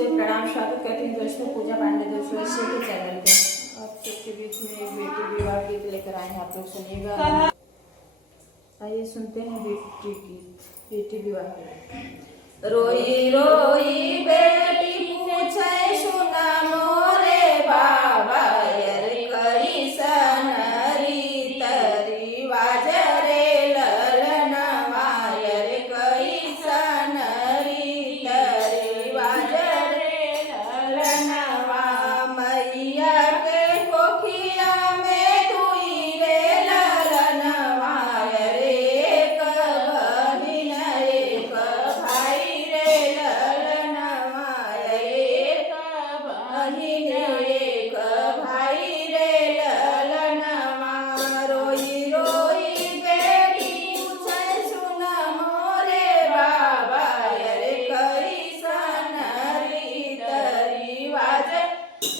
से प्रणाम, स्वागत करती हूँ दोस्तों पूजा पांडे दोस्तों से ही चैनल पे। आप सबके बीच में एक बेटी विवाह गीत लेकर आए हैं, आप लोग सुनिएगा। आइए सुनते हैं बेटी गीत, बेटी विवाह। रोई रोई बेटी पूछे सुना मोरे बाबा यार कैसन रीति रिवाज रे ललनवा यार कैसन रीति रिवाज रे ललनवा मैया के कोखिया में दुई रे ललनवा रे एक बहिन एक भाई रे ललनवा एक बहिन एक भाई रे ललनवा रोई रोई बेटी पूछे सुन मोरे बाबा रे कैसन रीति रिवाज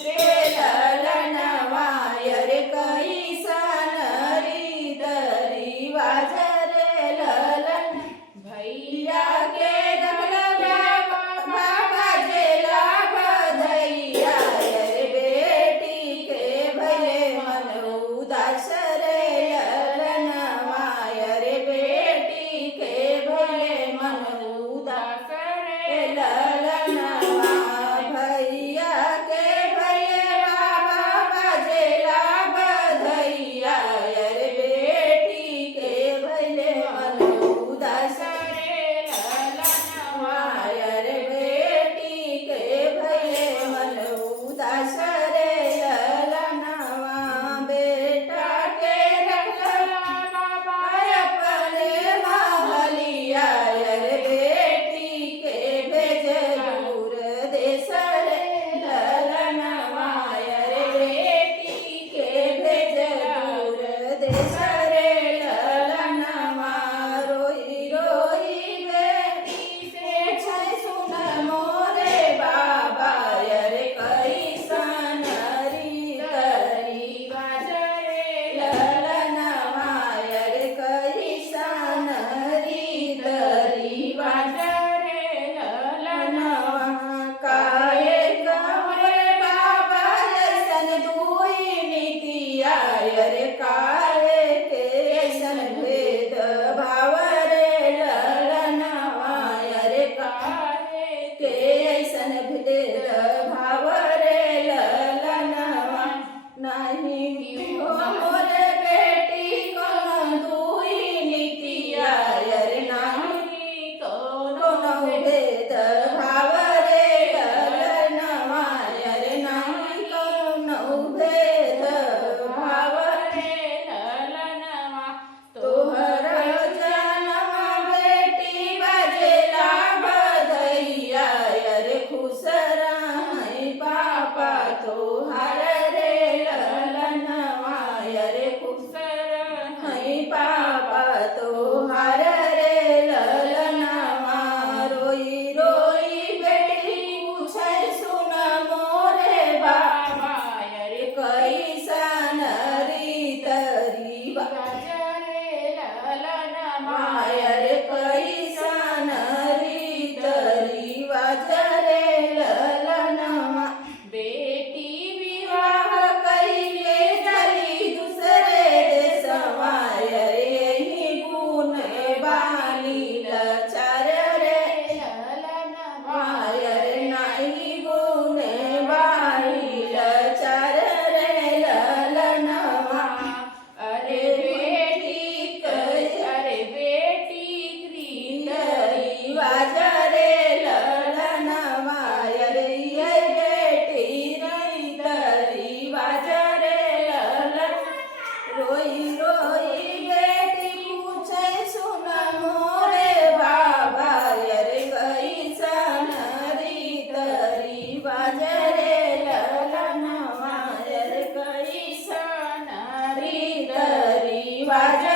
रे ललनवा रे कैसन रीति रिवाज रे ललन भैया के बाबा जेला बधैया रे बेटी के भले मन उदास रे ललनवा रे बेटी के भले मन उदास रे ललनवा भैया के भले बाबा जेला बधैया रे बेटी के भले मन उदास रे ललनवा रे बेटी के भले मन उदास रे ललनवा बेटा के रखला बाबा अपने महलिया रे बेटी के भेजे दूर देश रे ललनवा रे बेटी के भेजे दूर देश रे ललनवा रोई रोई बेटी से छै सुन मोरे बाबा रे कैसन रीति रिवाज रे ललनवा रे कैसन रीति रिवाज रे ललनवा काहे कमरे बाबा ऐसन दुई नीतिया रे काहे के ऐसन भेद भाव रे ललनवा रे काहे के ऐसन भेद भाव रे ललनवा नहीं हो मोरे बेटी कौन दुई नीतिया रे नहीं कोनो भेद भाव रे ललनवा रे नहीं कोनो भेद भाव रे ललनवा तोहर जनम बेटी बजेला बधैया रे खुश रही पापा तोहर रे ललनवा रे खुश रही पापा तोहर रे ललनवा रोई रोई बेटी पूछे सुन मोरे बाबा रे कैसन रीति रिवाज रे ललनवा रे कैसन रीति रिवाज रे ललनवा बेटी विवाह कइले चली दूसरे देशवा रे यही गुण बानी लचार रे ललनवा रे नाही गुण बानी लचार रे ललनवा अरे बेटी अरे बेटी रिवाज रे ललनवा रे ये बेटी रिवाज रे ललन रोई रोई बेटी पूछे सुन मोरे बाबा रे कैसन रीति रिवाज रे ललनवा रे कैसन रीति रिवाज